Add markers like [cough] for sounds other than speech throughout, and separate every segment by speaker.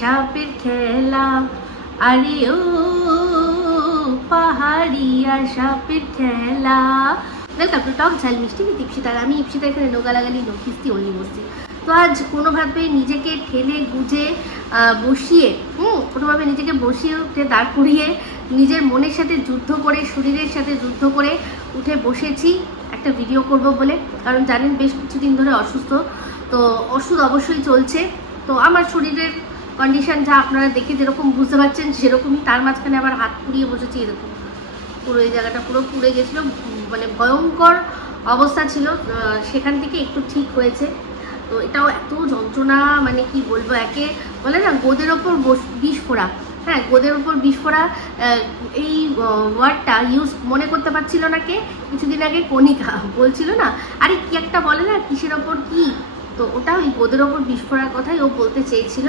Speaker 1: সাপের খেলা। আরে ও পাহাড়িয়া সাপের খেলা। টু টক ঝাল, মিষ্টি ইপসিতার আমি ইপসিতা এখানে নোগালাগালি নখিস্তি অলি বসছি তো আজ কোনোভাবে নিজেকে ঠেলে গুজে বসিয়ে, হুম, কোনোভাবে নিজেকে বসিয়ে উঠে, দাঁড় করিয়ে, নিজের মনের সাথে যুদ্ধ করে, শরীরের সাথে যুদ্ধ করে উঠে বসেছি, একটা ভিডিও করব বলে। কারণ জানেন, বেশ কিছুদিন ধরে অসুস্থ, তো ওষুধ অবশ্যই চলছে। তো আমার শরীরের কন্ডিশন যা আপনারা দেখে যেরকম বুঝতে পারছেন, সেরকমই তার মাঝখানে আবার হাত পুড়িয়ে বসেছি এরকম। পুরো এই জায়গাটা পুরো পুড়ে গেছিল মানে ভয়ঙ্কর অবস্থা ছিল। সেখান থেকে একটু ঠিক হয়েছে। তো এটাও এত যন্ত্রণা মানে কি বলব, একে বলে না, গোদের ওপর বিষ ফোড়া। হ্যাঁ গোদের ওপর বিষ ফোড়া এই ওয়ার্ডটা ইউজ মনে করতে পারছিল না কে। কিছুদিন আগে কণিকা বলছিল না, আরে, কি একটা বলে না, কিসের ওপর কি? তো ওটা ওই গোদের ওপর বিষ কথাই ও বলতে চেয়েছিল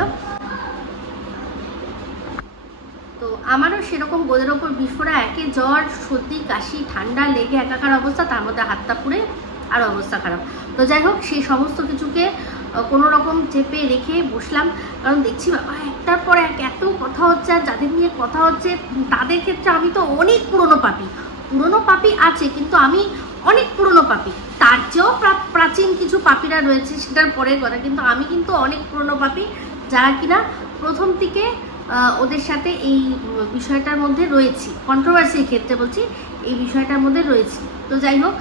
Speaker 1: তো আমারও সেরকম গোদের ওপর বিস্ফোরা, একে জ্বর, সর্দি, কাশি, ঠান্ডা, লেগে একাকার অবস্থা, তার মধ্যে হাতটা পুড়ে আরও অবস্থা খারাপ। তো যাই হোক, সেই সমস্ত কিছুকে কোনো রকম চেপে রেখে বসলাম। কারণ দেখছি, বাবা, একটার পর এক এত কথা হচ্ছে, আর যাদের নিয়ে কথা হচ্ছে, তাদের ক্ষেত্রে আমি তো অনেক পুরনো পাপি। পুরনো পাপি আছে, কিন্তু আমি অনেক পুরনো পাপি। তার চেয়েও প্রাচীন কিছু পাপিরা রয়েছে, সেটার পরের কথা। কিন্তু আমি কিন্তু অনেক পুরনো পাপি, যারা কিনা প্রথম থেকে ওদের সাথে এই বিষয়টার মধ্যে রয়েছি কন্ট্রোভার্সির ক্ষেত্রে বলছি, এই বিষয়টার মধ্যে রয়েছি। তো যাই হোক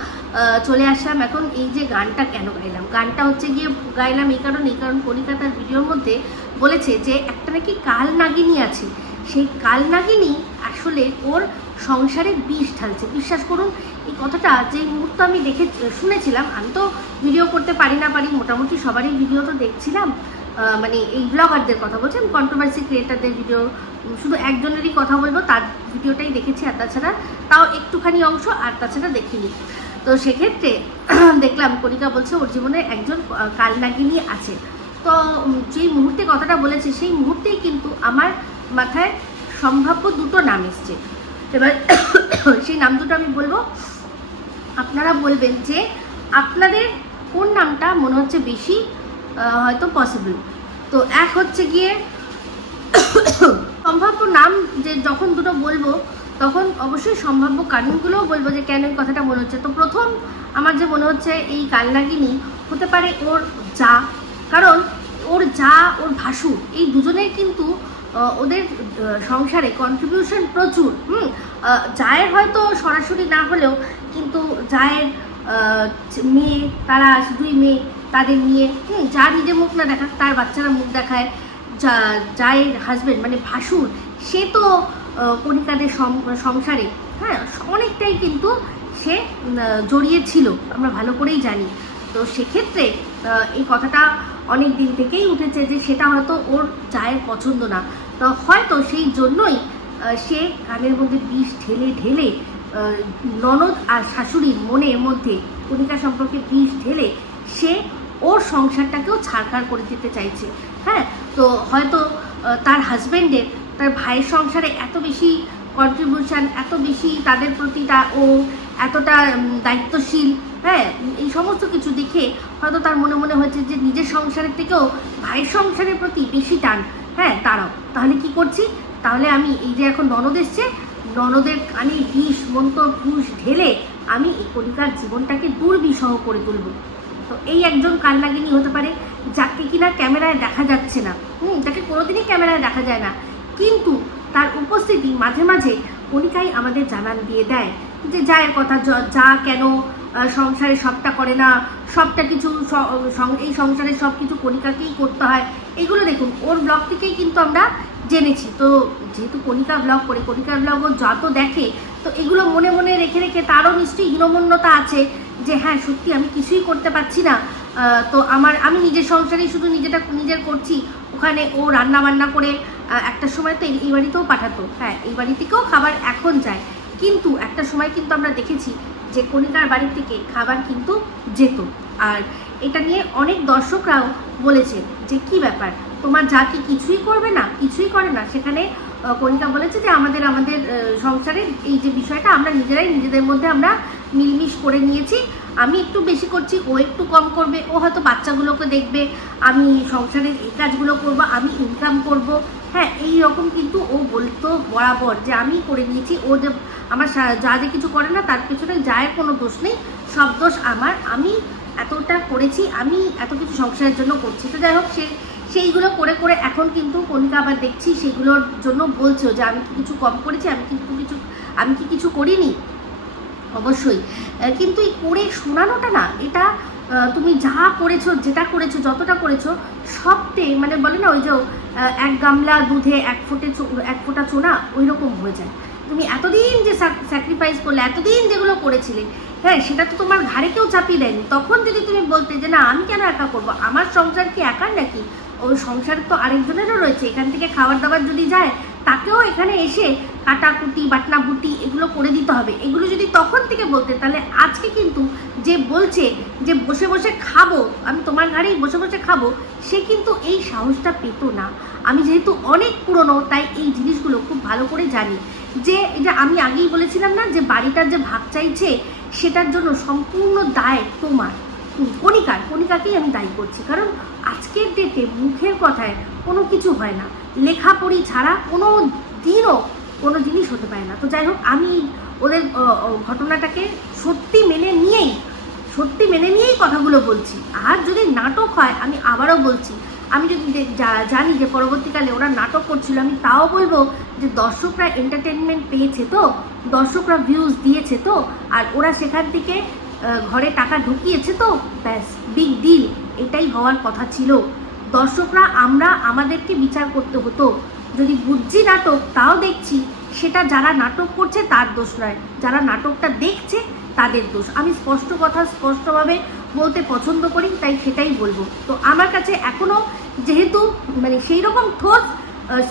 Speaker 1: চলে আসলাম এখন এই যে গানটা কেন গাইলাম? গানটা হচ্ছে গিয়ে গাইলাম এই কারণে, এই কারণ কলিকাতার ভিডিওর মধ্যে বলেছে যে একটা নাকি কাল নাগিনী আছে। সেই কাল নাগিনী আসলে ওর সংসারে বিষ ঢালছে। বিশ্বাস করুন, এই কথাটা যে মুহূর্ত আমি দেখে শুনেছিলাম, আমি তো ভিডিও করতে পারি না পারি, মোটামুটি সবারই ভিডিও তো দেখছিলাম মানে এই ব্লগারদের কথা বলছি, আমি কন্ট্রোভার্সি ক্রিয়েটারদের ভিডিও শুধু একজনেরই কথা বলব, তার ভিডিওটাই দেখেছি, আর তাছাড়া তাও একটুখানি অংশ, আর তাছাড়া দেখিনি। তো সেক্ষেত্রে [clears throat] দেখলাম, কণিকা বলছে, ওর জীবনে একজন কালনাগিনী আছে। তো যেই মুহূর্তে কথাটা বলেছে, সেই মুহূর্তেই কিন্তু আমার মাথায় সম্ভাব্য দুটো নাম এসছে। এবার [clears throat] সেই নাম দুটো আমি বলব। আপনারা বলবেন যে, আপনাদের কোন নামটা মনে হচ্ছে বেশি? হয়তো পসিবল তো এক হচ্ছে গিয়ে সম্ভাব্য নাম যে যখন দুটো বলব, তখন অবশ্যই সম্ভাব্য কারণগুলোও বলব যে কেন এই কথাটা মনে হচ্ছে। তো প্রথম আমার যে মনে হচ্ছে এই কালনাগিনী হতে পারে ওর যা, কারণ ওর যা, ওর ভাসুর এই দুজনের কিন্তু ওদের সংসারে কন্ট্রিবিউশন প্রচুর, হুম? জায়ের হয়তো সরাসরি না হলেও কিন্তু জায়ের মেয়ে তারা দুই মেয়ে তাদের নিয়ে যা নিজে মুখ না দেখাক, তার বাচ্চারা মুখ দেখায়, যা জায়ের হাজবেন্ড মানে ভাসুর, সে তো কণিকাদের সংসারে হ্যাঁ অনেকটাই কিন্তু সে জড়িয়ে ছিল, আমরা ভালো করেই জানি। তো সেক্ষেত্রে এই কথাটা অনেক দিন থেকেই উঠেছে যে সেটা হয়তো ওর চায়ের পছন্দ না। তো হয়তো সেই জন্যই সে কানের মধ্যে বিষ ঢেলে ঢেলে ননদ আর শাশুড়ির মনের মধ্যে, কণিকা সম্পর্কে বিষ ঢেলে, সে ওর সংসারটাকেও ছাড়খাড় করে দিতে চাইছে। হ্যাঁ তো হয়তো তার হাজব্যান্ডের তার ভাইয়ের সংসারে এত বেশি কন্ট্রিবিউশন এত বেশি তাদের প্রতি তা ও এতটা দায়িত্বশীল হ্যাঁ এই সমস্ত কিছু দেখে হয়তো তার মনে মনে হয়েছে যে নিজের সংসারের থেকেও ভাইয়ের সংসারের প্রতি বেশি টান। হ্যাঁ তারাও তাহলে কি করছি? তাহলে আমি এই যে এখন ননদ এসছে, ননদের কানে বিষ, মন্ত্র ঘুষ ঢেলে আমি এই কলিকার জীবনটাকে দুর্বিষহ করে তুলব। তো এই একজন কান্নাগিনী হতে পারে যাকে কিনা ক্যামেরায় দেখা যাচ্ছে না। হুম, যাকে কোনোদিনই ক্যামেরায় দেখা যায় না। কিন্তু তার উপস্থিতি মাঝে মাঝে কণিকাই আমাদের জানান দিয়ে দেয় যে যায়ের কথা, যা কেন সংসারে সবটা করে না, সবটা কিছু এই সংসারে সব কিছু কণিকাকেই করতে হয়। এগুলো দেখুন, ওর ব্লগ থেকেই কিন্তু আমরা জেনেছি। তো যেহেতু কণিকা ব্লগ করে, কণিকার ব্লগ ও যত দেখে, তো এগুলো মনে মনে রেখে রেখে তারও নিশ্চয়ই হীনমন্যতা আছে। যে হ্যাঁ সত্যি আমি কিছুই করতে পারছি না। তো আমার, আমি নিজের সংসারেই শুধু নিজেটা, নিজের করছি। ওখানে ও রান্না বান্না করে একটা সময় তো এই বাড়িতেও পাঠাতো। হ্যাঁ এই বাড়ি থেকেও খাবার এখন যায়। কিন্তু একটা সময় কিন্তু আমরা দেখেছি যে কণিকার বাড়ি থেকে খাবার কিন্তু যেত। আর এটা নিয়ে অনেক দর্শকরাও বলেছে যে কি ব্যাপার? তোমার যা কি কিছুই করবে না, কিছুই করে না? সেখানে কণিকা বলেছে যে আমাদের আমাদের সংসারের এই যে বিষয়টা আমরা নিজেরাই নিজেদের মধ্যে আমরা মিলমিশ করে নিয়েছি। আমি একটু বেশি করছি, ও একটু কম করবে, ও হয়তো বাচ্চাগুলোকে দেখবে, আমি সংসারের এই কাজগুলো করব, আমি ইনকাম করব। হ্যাঁ এই রকম কিন্তু ও বলতো বরাবর যে আমি করে নিয়েছি, ও যে আমার যা যে কিছু করে না, তার পিছনে যায়ের কোনো দোষ নেই, সব দোষ আমার। আমি এতটা করেছি, আমি এত কিছু সংসারের জন্য করছি। তো যাই হোক, সে, সেইগুলো করে করে এখন কিন্তু কণিকা আবার দেখছি, সেগুলোর জন্য বলছো যে আমি কি কিছু কম করেছি, আমি কিন্তু কিছু, আমি কি কিছু করিনি। অবশ্যই। কিন্তু এই করে শোনানোটা না, এটা তুমি যা করেছ, যেটা করেছ, যতটা করেছ, সবতে মানে বলে না, ওই যে এক গামলা দুধে এক ফোঁটে এক ফোঁটা চোনা ওই রকম হয়ে যায়। তুমি এতদিন যে স্যাক্রিফাইস করলে, এতদিন যেগুলো করেছিলে হ্যাঁ সেটা তো তোমার ঘাড়ে কেউ চাপিয়ে দেয়নি। তখন যদি তুমি বলতে যে, না, আমি কেন একা করব? আমার সংসার কি একার নাকি? ওই সংসার তো আরেকজনেরও রয়েছে। এখান থেকে খাবার দাবার যদি যায়, তাকেও এখানে এসে কাটাকুটি বাটনা বুটি এগুলো করে দিতে হবে। এগুলো যদি তখন থেকে বলতে, তাহলে আজকে কিন্তু যে বলছে যে বসে বসে খাব, আমি তোমার ঘাড়েই বসে বসে খাব, সে কিন্তু এই সাহসটা পেত না। আমি যেহেতু অনেক পুরনো, তাই এই জিনিসগুলো খুব ভালো করে জানি। যে এটা আমি আগেই বলেছিলাম না, যে বাড়িটার যে ভাগ চাইছে, সেটার জন্য সম্পূর্ণ দায় তোমার। কণিকার, কণিকাকেই আমি দায়ী করছি। কারণ আজকের ডেটে মুখের কথায় কোনো কিছু হয় না। লেখাপড়ি ছাড়া কোনো দিনও কোনো জিনিস হতে পারে না। তো যাই হোক, আমি ওদের ঘটনাটাকে সত্যি মেনে নিয়েই, সত্যি মেনে নিয়েই কথাগুলো বলছি। আর যদি নাটক হয়, আমি আবারও বলছি, আমি যদি জানি যে পরবর্তীকালে ওরা নাটক করছিল, আমি তাও বলব যে দর্শকরা এন্টারটেনমেন্ট পেয়েছে তো, দর্শকরা ভিউজ দিয়েছে তো, আর ওরা সেখান থেকে ঘরে টাকা ঢুকিয়েছে তো, ব্যাস বিগ ডিল এটাই হওয়ার কথা ছিল। দর্শকরা, আমরা, আমাদেরকে বিচার করতে হতো। যদি বুঝছি নাটক, তাও দেখছি। সেটা যারা নাটক করছে, তার দোষ নয়। যারা নাটকটা দেখছে, তাদের দোষ। আমি স্পষ্ট কথা স্পষ্টভাবে বলতে পছন্দ করি, তাই সেটাই বলব। তো আমার কাছে এখনও যেহেতু মানে সেই রকম ঠোঁট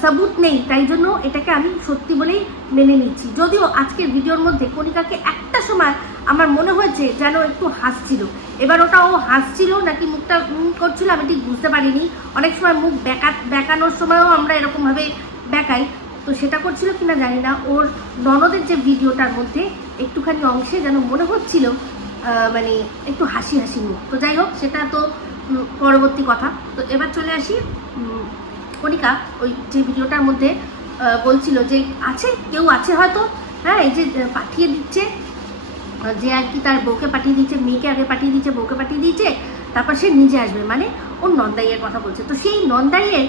Speaker 1: সাবুত নেই, তাই জন্য এটাকে আমি সত্যি বলেই মেনে নিচ্ছি। যদিও আজকের ভিডিওর মধ্যে কণিকাকে একটা সময় আমার মনে হয়েছে যেন একটু হাসছিল। এবার ওটা ও হাসছিল নাকি মুখটা উম করছিল আমি ঠিক বুঝতে পারিনি। অনেক সময় মুখ বেকা, বেকানোর সময়ও আমরা এরকমভাবে বেকাই। তো সেটা করছিল কিনা জানি না। ওর ননদের যে ভিডিওটার মধ্যে একটুখানি অংশে যেন মনে হচ্ছিল মানে একটু হাসি হাসি মুখ। তো যাই হোক, সেটা তো পরবর্তী কথা। তো এবার চলে আসি কণিকা ওই যে ভিডিওটার মধ্যে বলছিল যে, আছে, কেউ আছে হয়তো? হ্যাঁ এই যে, পাঠিয়ে দিচ্ছে। যে আর কি তার বউকে পাঠিয়ে দিচ্ছে মেয়েকে আগে পাঠিয়ে দিচ্ছে বউকে পাঠিয়ে দিচ্ছে তারপর সে নিজে আসবে। মানে ওর নন্দাইয়ের কথা বলছে। তো সেই নন্দাইয়ের,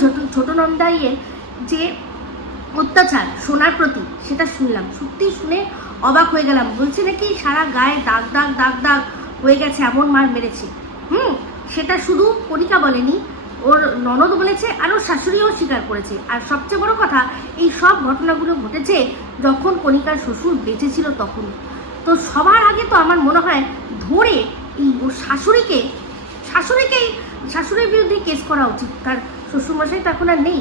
Speaker 1: ছোট ছোট নন্দাইয়ের যে অত্যাচার, সোনার প্রতি, সেটা শুনলাম। সত্যি শুনে অবাক হয়ে গেলাম। বলছে নাকি সারা গায়ে দাগ দাগ দাগ দাগ হয়ে গেছে, এমন মার মেরেছে। হুম, সেটা শুধু কণিকা বলেনি, ওর ননদ বলেছে, আর ওর শাশুড়িও স্বীকার করেছে। আর সবচেয়ে বড় কথা, এই সব ঘটনাগুলো ঘটেছে যখন কণিকার শ্বশুর বেঁচে ছিল তখন। তো সবার আগে তো আমার মনে হয় ধরে এই শাশুড়িকে শাশুড়িকেই শাশুড়ির বিরুদ্ধে কেস করা উচিত। তার শ্বশুরমশাই তো এখন আর নেই।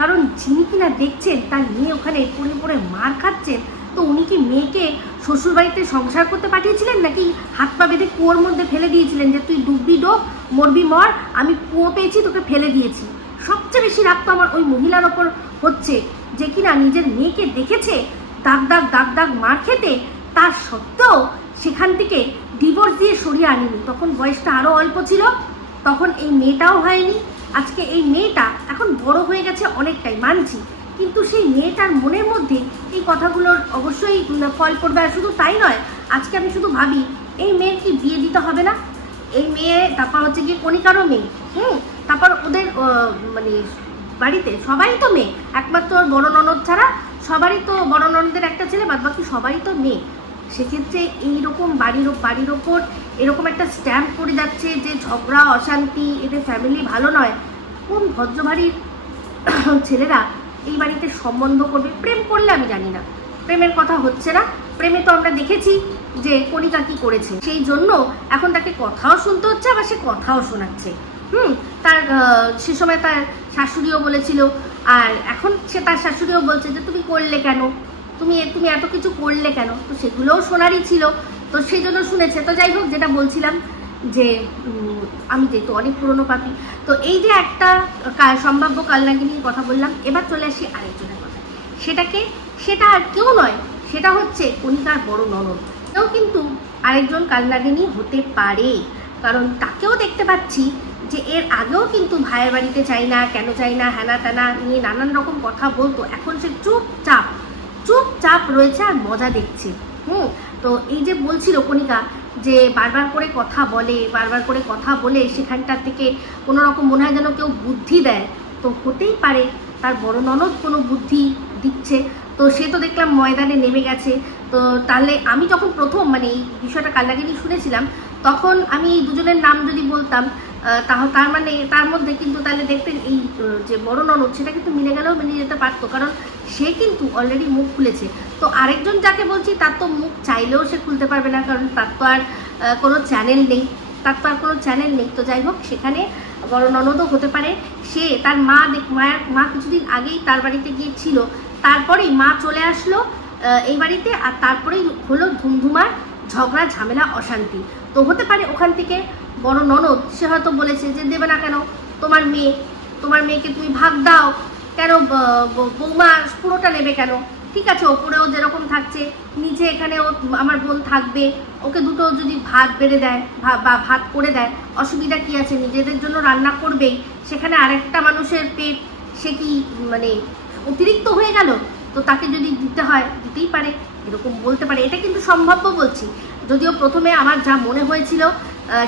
Speaker 1: কারণ যিনি কিনা দেখছেন, তার মেয়ে ওখানে পড়ে পড়ে মার খাচ্ছেন, তো উনি কি মেয়েকে শ্বশুরবাড়িতে সংসার করতে পাঠিয়েছিলেন নাকি হাত পা বেঁধে কুয়োর মধ্যে ফেলে দিয়েছিলেন যে তুই ডুববি, ডোব, মরবি, মর, আমি কুয়ো পেয়েছি, তোকে ফেলে দিয়েছি। সবচেয়ে বেশি রাগ তো আমার ওই মহিলার ওপর হচ্ছে যে কিনা নিজের মেয়েকে দেখেছে দাগ দাগ দাগ দাগ মার খেতে, তার সত্ত্বেও সেখান থেকে ডিভোর্স দিয়ে সরিয়ে আনিনি। তখন বয়সটা আরও অল্প ছিল, তখন এই মেয়েটাও হয়নি। আজকে এই মেয়েটা এখন বড় হয়ে গেছে অনেকটাই, মানছি। কিন্তু সেই মেয়েটার মনের মধ্যে এই কথাগুলোর অবশ্যই ফল পড়বে, আর শুধু তাই নয়, আজকে আমি শুধু ভাবি, এই মেয়ের কি বিয়ে দিতে হবে না? এই মেয়ে, তারপর হচ্ছে গিয়ে কণিকারও মেয়ে, হুম? তারপর ওদের মানে বাড়িতে সবাই তো মেয়ে, একমাত্র বড় ননদ ছাড়া সবারই তো বড় ননদের একটা ছেলে বাদ বাকি সবাই তো মেয়ে। সেক্ষেত্রে এইরকম বাড়ির বাড়ির ওপর এরকম একটা স্ট্যাম্প করে যাচ্ছে যে ঝগড়া, অশান্তি, এদের ফ্যামিলি ভালো নয়। কোন ভদ্রবাড়ির [coughs] ছেলেরা এই বাড়িতে সম্বন্ধ করবে? প্রেম করলে আমি জানি না। প্রেমের কথা হচ্ছে না। প্রেমে তো আমরা দেখেছি যে কণিকা কি করেছে। সেই জন্য এখন তাকে কথাও শুনতে হচ্ছে, আবার সে কথাও শোনাচ্ছে। হুম, তার সে সময় তার শাশুড়িও বলেছিল আর এখন সে তার শাশুড়িও বলছে যে, তুমি করলে কেন? তুমি তুমি এত কিছু করলে কেন? তো সেগুলোও শোনারই ছিল। তো সেই জন্য শুনেছে। তো যাই হোক, যেটা বলছিলাম যে আমি যেহেতু অনেক পুরনো পাপি, তো এই যে একটা সম্ভাব্য কালনাগিনীর কথা বললাম, এবার চলে আসি আরেকজনের কথা। সেটাকে, সেটা আর কেউ নয়, সেটা হচ্ছে কণিকার বড় ননদ। এও কিন্তু আরেকজন কালনাগিনী হতে পারে, কারণ তাকেও দেখতে পাচ্ছি যে এর আগেও কিন্তু ভাইয়ের বাড়িতে চাই না, কেন চাই না হ্যানা ত্যানা নিয়ে নানান রকম কথা বলতো। এখন সে চুপচাপ চুপচাপ রয়েছে আর মজা দেখছে। হুম, তো এই যে বলছিল কণিকা যে বারবার করে কথা বলে, বারবার করে কথা বলে সেখানটার থেকে কোনো রকম মনে হয় যেন কেউ বুদ্ধি দেয়। তো হতেই পারে তার বড় ননদ কোনো বুদ্ধি দিচ্ছে। তো সে তো দেখলাম ময়দানে নেমে গেছে। তো তাহলে আমি যখন প্রথম মানে এই বিষয়টা কাল্লাগিনি শুনেছিলাম, তখন আমি এই দুজনের নাম যদি বলতাম তাহ, তার মানে তার মধ্যে কিন্তু তাহলে দেখতেন এই যে বড় ননদ, সেটা কিন্তু মিলে গেলেও মিলে যেতে পারতো, কারণ সে কিন্তু অলরেডি মুখ খুলেছে। তো আরেকজন যাকে বলছি, তার তো মুখ চাইলেও সে খুলতে পারবে না, কারণ তার তো আর কোনো চ্যানেল নেই। তার তো আর কোনো চ্যানেল নেই। তো যাই হোক, সেখানে বড় ননদও হতে পারে। সে তার মা মায়ের, মা কিছুদিন আগেই তার বাড়িতে গিয়েছিল। তারপরেই মা চলে আসলো এই বাড়িতে, আর তারপরেই হলো ধুমধুমার ঝগড়া, ঝামেলা, অশান্তি। তো হতে পারে ওখান থেকে বড় ননদ, সে হয়তো বলেছে যে দেবে না কেন? তোমার মেয়ে, তোমার মেয়েকে তুমি ভাগ দাও। কেন বৌমা পুরোটা নেবে কেন? ঠিক আছে, ওপরেও যেরকম থাকছে নিচে এখানে ও আমার বোন থাকবে, ওকে দুটো যদি ভাত বেড়ে দেয় বা ভাত করে দেয়, অসুবিধা কি আছে? নিজেদের জন্য রান্না করবেই। সেখানে আরেকটা মানুষের পেট, সে কি মানে অতিরিক্ত হয়ে গেল? তো তাকে যদি দিতে হয়, দিতেই পারে, এরকম বলতে পারে। এটা কিন্তু সম্ভাব্য বলছি। যদিও প্রথমে আমার যা মনে হয়েছিল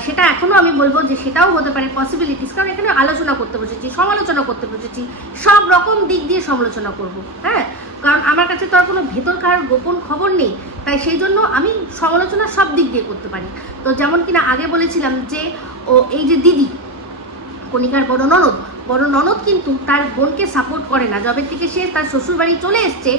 Speaker 1: সেটা এখনও আমি বলব যে সেটাও হতে পারে পসিবিলিটিস কারণ এখানে আলোচনা করতে বসেছি, সমালোচনা করতে বসেছি, সব রকম দিক দিয়ে সমালোচনা করব হ্যাঁ? কারণ আমার কাছে তো আর কোনো ভেতরকার গোপন খবর নেই, তাই সেই জন্য আমি সমালোচনা সব দিক দিয়ে করতে পারি। তো যেমন কিনা আগে বলেছিলাম যে, ও এই যে দিদি, কণিকার বড় ননদ বড় ননদ কিন্তু তার বোনকে সাপোর্ট করে না। যবে থেকে সে তার শ্বশুরবাড়ি চলে এসছে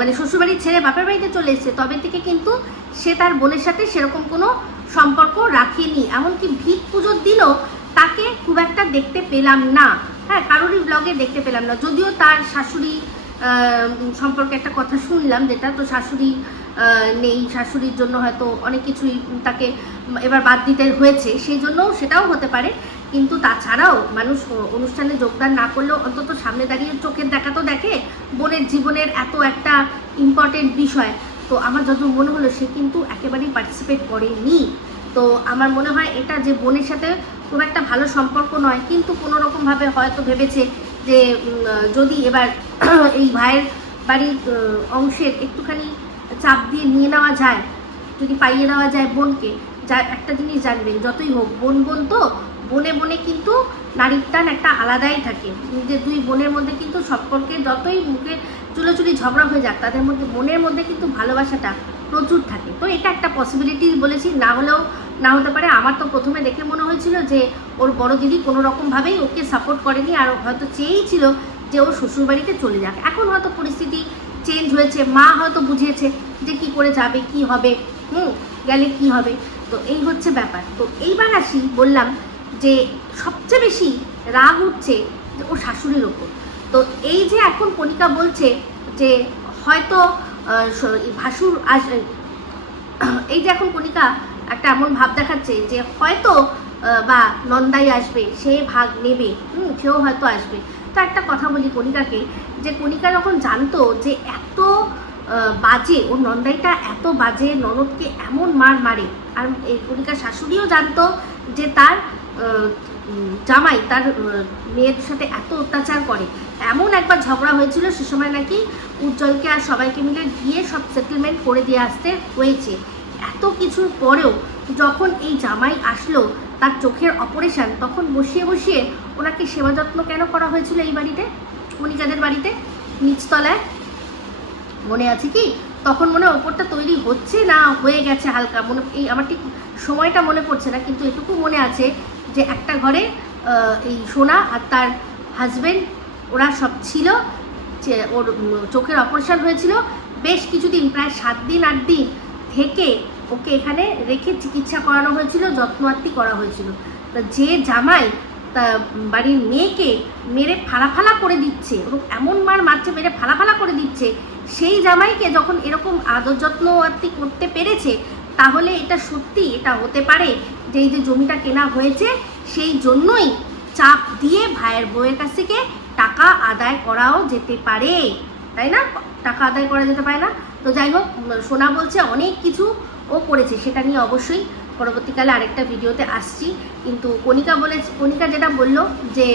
Speaker 1: মানে শ্বশুরবাড়ি ছেড়ে বাপের বাড়িতে চলে এসছে, তবে থেকে কিন্তু সে তার বোনের সাথে সেরকম কোনো সম্পর্ক রাখেনি। এমনকি ভিত পুজোর দিনও তাকে খুব একটা দেখতে পেলাম না। হ্যাঁ কারোরই ব্লগে দেখতে পেলাম না। যদিও তার শাশুড়ি সম্পর্কে একটা কথা শুনলাম যেটা, তো শাশুড়ি নেই। শাশুড়ির জন্য হয়তো অনেক কিছুই তাকে এবার বাদ দিতে হয়েছে। সেই জন্যও সেটাও হতে পারে। কিন্তু তাছাড়াও মানুষ অনুষ্ঠানে যোগদান না করলেও অন্তত সামনে দাঁড়িয়ে চোখের দেখা তো দেখে। বোনের জীবনের এত একটা ইম্পর্টেন্ট বিষয়। তো আমার যত মনে হলো, সে কিন্তু একেবারেই পার্টিসিপেট করেনি। তো আমার মনে হয় এটা যে বোনের সাথে খুব একটা ভালো সম্পর্ক নয়, কিন্তু কোনো রকমভাবে হয়তো ভেবেছে যে যদি এবার [clears throat] এই ভাইয়ের বাড়ির অংশের একটুখানি চাপ দিয়ে নিয়ে নেওয়া যায়, যদি পাইয়ে দেওয়া যায় বোনকে, যা একটা জিনিস জানবেন, যতই হোক, বোন বোন তো বনে বনে কিন্তু নারীর টান একটা আলাদাই থাকে। নিজের দুই বোনের মধ্যে কিন্তু সম্পর্কে যতই মুখে চুলোচুলি ঝগড়া হয়ে যাক, তাদের মধ্যে মনের মধ্যে কিন্তু ভালোবাসাটা প্রচুর থাকে। তো এটা একটা পসিবিলিটি বলেছি, না হলেও, না হতে পারে। আমার তো প্রথমে দেখে মনে হয়েছিল যে, ওর বড় দিদি কোনো রকমভাবেই ওকে সাপোর্ট করেনি আর হয়তো চেয়েই ছিল যে ও শ্বশুরবাড়িতে চলে যাক। এখন হয়তো পরিস্থিতি চেঞ্জ হয়েছে, মা হয়তো বুঝিয়েছে যে কি করে যাবে, কি হবে, হুম, গেলে কি হবে। তো এই হচ্ছে ব্যাপার। তো এইবার আসি বললাম যে, সবচেয়ে বেশি রাগ উঠছে ওর শাশুড়ির ওপর। তো এই যে এখন কণিকা বলছে যে হয়তো ভাসুর আস [clears throat] এই যে এখন কণিকা একটা এমন ভাব দেখাচ্ছে যে হয়তো বা নন্দাই আসবে, সে ভাগ নেবে, হুম, সেও হয়তো আসবে। তো একটা কথা বলি কণিকাকে, যে কণিকা যখন জানতো যে এত বাজে, ও নন্দাইটা এত বাজে, ননদকে এমন মার মারে, আর এই কণিকার শাশুড়িও জানতো যে তার জামাই তার মেয়ের সাথে এত অত্যাচার করে। এমন একবার ঝগড়া হয়েছিল সে সময় নাকি উজ্জ্বলকে আর সবাইকে মিলে গিয়ে সব সেটেলমেন্ট করে দিয়ে আসতে হয়েছে। এত কিছুর পরেও যখন এই জামাই আসলো তার চোখের অপারেশন তখন বসিয়ে বসিয়ে ওনাকে সেবা যত্ন কেন করা হয়েছিল এই বাড়িতে? কণিকাদের বাড়িতে? নিচতলায়? মনে আছে কি? তখন মনে হয় ওপরটা তৈরি হচ্ছে না, হয়ে গেছে হালকা। মনে, এই আমার ঠিক সময়টা মনে পড়ছে না, কিন্তু এটুকু মনে আছে যে একটা ঘরে এই সোনা আর তার হাজবেন্ড ওরা সব ছিল ওর চোখের অপারেশন হয়েছিল। বেশ কিছুদিন, প্রায় সাত দিন, আট দিন থেকে ওকে এখানে রেখে চিকিৎসা করানো হয়েছিল যত্ন আত্তি করা হয়েছিল। তা যে জামাই তা বাড়ির মেয়েকে মেরে ফালা ফালা করে দিচ্ছে এবং এমন মার মারছে, মেরে ফালা ফালা করে দিচ্ছে, সেই জামাইকে যখন এরকম আদর যত্ন আত্তি করতে পেরেছে, তাহলে এটা সত্যি এটা হতে পারে যে এই যে জমিটা কেনা হয়েছে, সেই জন্যই চাপ দিয়ে ভাইয়ের বউয়ের কাছ থেকে টাকা আদায় করাও যেতে পারে, তাই না? টাকা আদায় করা যেতে পারে না। তো যাই হোক, সোনা বলছে অনেক কিছু ও করেছে, সেটা নিয়ে অবশ্যই পরবর্তীকালে আরেকটা ভিডিওতে আসছি। কিন্তু কণিকা বলে কণিকা যেটা বলল যে,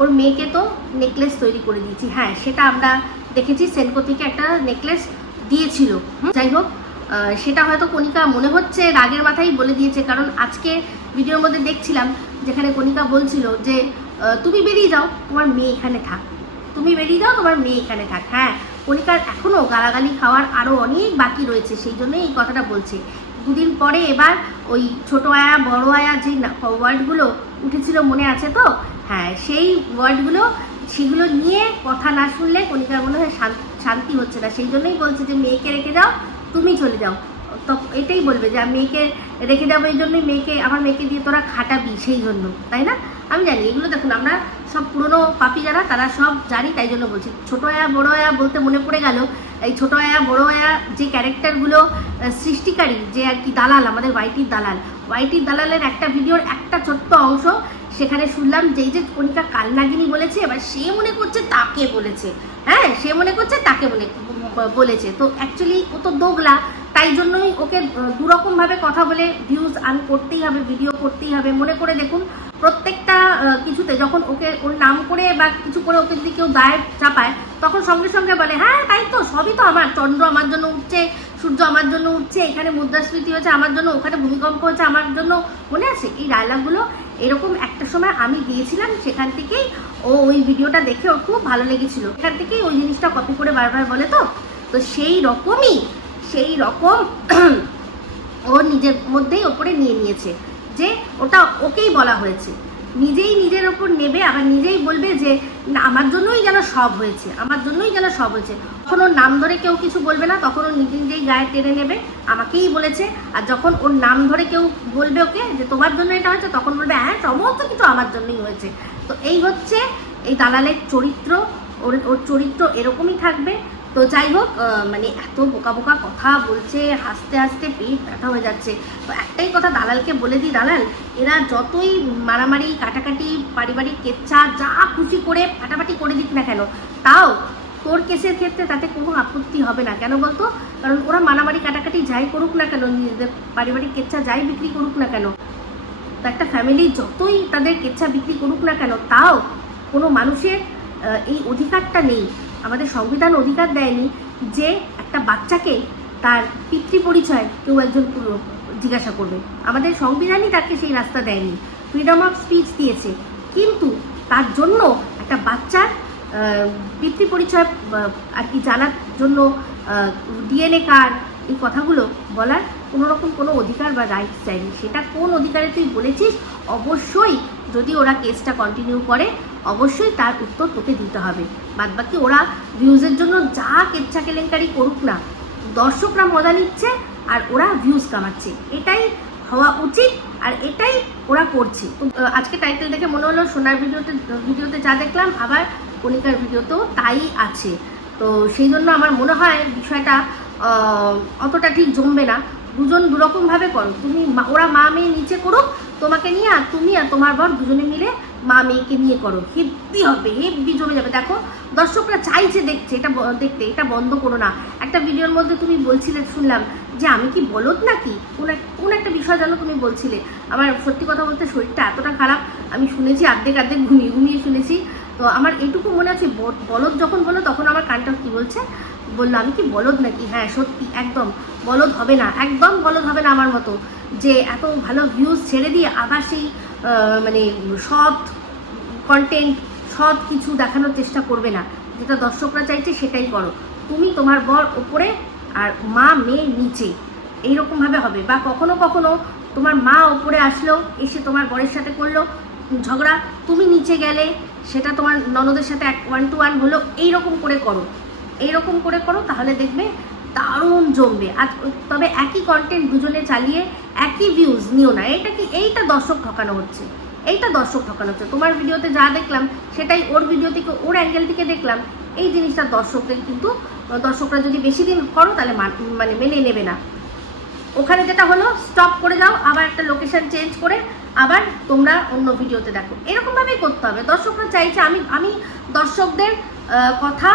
Speaker 1: ওর মেয়েকে তো নেকলেস তৈরি করে দিয়েছি। হ্যাঁ সেটা আমরা দেখেছি সেনকো থেকে একটা নেকলেস দিয়েছিল। যাই হোক সেটা হয়তো কণিকা মনে হচ্ছে রাগের মাথায় বলে দিয়েছে, কারণ আজকে ভিডিওর মধ্যে দেখছিলাম যেখানে কণিকা বলছিল যে তুমি বেরিয়ে যাও, তোমার মেয়ে এখানে থাক। তুমি বেরিয়ে যাও, তোমার মেয়ে এখানে থাক। হ্যাঁ কণিকার এখনও গালাগালি খাওয়ার আরও অনেক বাকি রয়েছে, সেই জন্যই এই কথাটা বলছে। দুদিন পরে এবার ওই ছোট আয়া, বড় আয়া যে ওয়ার্ডগুলো উঠেছিল মনে আছে তো? হ্যাঁ সেই ওয়ার্ডগুলো, সেগুলো নিয়ে কথা না শুনলে কণিকার মনে হয় শান- শান্তি হচ্ছে না। সেই জন্যই বলছে যে, মেয়েকে রেখে যাও, তুমি চলে যাও। এটাই বলবে যে আমি মেয়েকে রেখে যাব এই জন্যই মেয়েকে, আমার মেয়েকে দিয়ে তোরা খাটাবি সেই জন্য। তাই না? আমি জানি, এগুলো দেখুন, আমরা সব পুরনো পাপি যারা, তারা সব জানি, তাই জন্য বলছি। ছোটো আয়া, বড় আয়া বলতে মনে পড়ে গেল, এই ছোটো আয়া, বড় আয়া যে ক্যারেক্টারগুলো সৃষ্টিকারী, যে আর কি দালাল, আমাদের ওয়াইটির দালাল। ওয়াইটির দালালের একটা ভিডিওর একটা ছোট্ট অংশ, সেখানে শুনলাম যেই যে কণিকা কালনাগিনী বলেছে, এবার সে মনে করছে তাকে বলেছে। হ্যাঁ সে মনে করছে তাকে বলে বলেছে। তো অ্যাকচুয়ালি ও তো দোগলা তাই জন্যই ওকে দুরকমভাবে কথা বলে ভিউজ আর্ন করতেই হবে ভিডিও করতেই হবে। মনে করে দেখুন, প্রত্যেকটা কিছুতে যখন ওকে, ওর নাম করে বা কিছু করে ওকে যদি কেউ দায় চাপায়, তখন সঙ্গে সঙ্গে বলে হ্যাঁ তাই তো, সবই তো আমার। চন্দ্র আমার জন্য উঠছে, সূর্য আমার জন্য উঠছে, এখানে মুদ্রাস্ফীতি হয়েছে আমার জন্য, ওখানে ভূমিকম্প হয়েছে আমার জন্য। মনে আছে? এই ডায়লগগুলো এরকম একটা সময় আমি দিয়েছিলাম সেখান থেকেই ও ওই ভিডিওটা দেখে ওর খুব ভালো লেগেছিল। এখান থেকেই ওই জিনিসটা কপি করে বারবার বলে তো? তো সেই রকমই সেই রকম [clears throat] ও নিজের মধ্যেই ওপরে নিয়ে নিয়েছে, যে ওটা ওকেই বলা হয়েছে। নিজেই নিজের ওপর নেবে, আবার নিজেই বলবে যে আমার জন্যই যেন সব হয়েছে, আমার জন্যই যেন সব হয়েছে। তখন ওর নাম ধরে কেউ কিছু বলবে না, তখন ও নিজে নিজেই গায়ে টেনে নেবে, আমাকেই বলেছে। আর যখন ওর নাম ধরে কেউ বলবে ওকে, যে, তোমার জন্য এটা হয়েছে, তখন বলবে হ্যাঁ সমস্ত কিছু আমার জন্যই হয়েছে। তো এই হচ্ছে এই দালালের চরিত্র, ওর ওর চরিত্র এরকমই থাকবে। তো যাই হোক মানে এত বোকা বোকা কথা বলছে, হাসতে হাসতে পেট ব্যথা হয়ে যাচ্ছে। তো একটাই কথা দালালকে বলে দিই, দালাল, এরা যতই মারামারি, কাটাকাটি, পারিবারিক কেচ্ছা, যা খুশি করে, ফাটাফাটি করে দিক না কেন, তাও তোর কেসের ক্ষেত্রে তাতে কোনো আপত্তি হবে না। কেন বলতো? কারণ ওরা মারামারি, কাটাকাটি যাই করুক না কেন, নিজেদের পারিবারিক কেচ্ছা যাই বিক্রি করুক না কেন, তো একটা ফ্যামিলি যতই তাদের কেচ্ছা বিক্রি করুক না কেন, তাও কোনো মানুষের এই অধিকারটা নেই। আমাদের সংবিধান অধিকার দেয়নি যে একটা বাচ্চাকে তার পিতৃ পরিচয় কেউ একজন জিজ্ঞাসা করবে। আমাদের সংবিধানই তাকে সেই রাস্তা দেয়নি। ফ্রিডম অফ স্পিচ দিয়েছে। কিন্তু তার জন্য একটা বাচ্চার পিতৃ পরিচয় আর কি জানার জন্য ডিএনএ কার্ড এই কথাগুলো বলার কোনো রকম কোনো অধিকার বা রাইটস চাইনি সেটা কোন অধিকারে তুই বলেছিস? অবশ্যই যদি ওরা কেসটা কন্টিনিউ করে, অবশ্যই তার উত্তর তোকে দিতে হবে। বাদ বাকি ওরা ভিউজের জন্য যা কেচ্ছা কেলেঙ্কারি করুক না, দর্শকরা মজা নিচ্ছে আর ওরা ভিউজ কামাচ্ছে। এটাই হওয়া উচিত আর এটাই ওরা করছে। আজকে টাইটেল দেখে মনে হলো সোনার ভিডিওতে ভিডিওতে যা দেখলাম, আবার কণিকার ভিডিওতেও তাই আছে। তো সেই জন্য আমার মনে হয় বিষয়টা অতটা ঠিক জমবে না। দুজন দুরকমভাবে করো। তুমি ওরা মা মেয়ে নিচে করো তোমাকে নিয়ে আর তুমি আর তোমার বর দুজনে মিলে মা মেয়েকে নিয়ে করো। হেব্বি হবে, হেব্বি জমে যাবে। দেখো, দর্শকরা চাইছে দেখছে, এটা দেখতে, এটা বন্ধ করো না। একটা ভিডিওর মধ্যে তুমি বলছিলে, শুনলাম যে আমি কি বলদ নাকি? কোন একটা বিষয় জানো তুমি বলছিলে? আমার সত্যি কথা বলতে শরীরটা এতটা খারাপ, আমি শুনেছি আর্ধেক আর্ধেক ঘুমিয়ে ঘুমিয়ে শুনেছি। তো আমার এইটুকু মনে আছে বলদ যখন বলো তখন আমার কানটা কি বলছে? বলল, আমি কি বলদ নাকি? হ্যাঁ সত্যি, একদম বলদ হবে না, একদম বলদ হবে না আমার মতো। যে এত ভালো ভিউজ ছেড়ে দিয়ে আবার সেই মানে সৎ কন্টেন্ট সৎ কিছু দেখানোর চেষ্টা করবে না। যেটা দর্শকরা চাইছে সেটাই করো। তুমি তোমার বর ওপরে আর মা মেয়ে নিচে। এইরকমভাবে হবে। বা কখনো কখনো তোমার মা ওপরে আসলো এসে তোমার বরের সাথে করল ঝগড়া, তুমি নিচে গেলে সেটা তোমার ননদের সাথে এক ওয়ান টু ওয়ান হলো এইরকম করে করো। এইরকম করে করো, তাহলে দেখবে দারুণ জমবে। আর তবে একই কন্টেন্ট দুজনে চালিয়ে একই ভিউজ নিও না। এটা কি, এইটা দর্শক ঠকানো হচ্ছে। এইটা দর্শক ঠকানো হচ্ছে। তোমার ভিডিওতে যা দেখলাম, সেটাই ওর ভিডিও থেকে, ওর অ্যাঙ্গেল থেকে দেখলাম, এই জিনিসটা দর্শকদের কিন্তু, দর্শকরা যদি বেশি দিন করো, তাহলে মানে মেনে নেবে না। ওখানে যেটা হলো স্টপ করে যাও, আবার একটা লোকেশন চেঞ্জ করে আবার তোমরা অন্য ভিডিওতে দেখো। এরকমভাবেই করতে হবে। দর্শকরা চাইছে, আমি আমি দর্শকদের কথা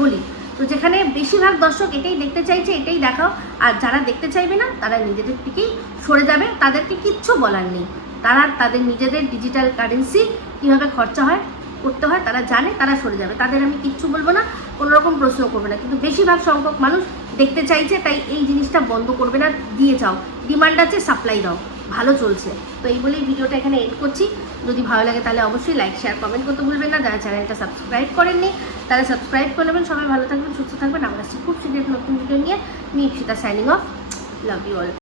Speaker 1: বলি, তো যেখানে বেশিরভাগ দর্শক এটাই দেখতে চাইছে, এটাই দেখাও। আর যারা দেখতে চাইবে না, তারা নিজেদের থেকেই সরে যাবে। তাদেরকে কিচ্ছু বলার নেই। তারা তাদের নিজেদের ডিজিটাল কারেন্সি কীভাবে খরচা হয়, করতে হয়, তারা জানে, তারা সরে যাবে। তাদের আমি কিচ্ছু বলব না কোনো রকম প্রশ্ন করবে না। কিন্তু বেশিরভাগ সংখ্যক মানুষ দেখতে চাইছে, তাই এই জিনিসটা বন্ধ করবে না, দিয়ে যাও। ডিমান্ড আছে সাপ্লাই দাও। ভালো চলছে। তো এই বলেই ভিডিওটা এখানে এড করছি। যদি ভালো লাগে তাহলে অবশ্যই লাইক শেয়ার কমেন্ট করতে ভুলবেন না। যারা চ্যানেলটা সাবস্ক্রাইব করেননি, তাহলে সাবস্ক্রাইব করে নেবেন। সবাই ভালো থাকবেন, সুস্থ থাকবেন। আমরা খুব শীঘ্রই নতুন ভিডিও নিয়ে। নিয়ে signing off love you all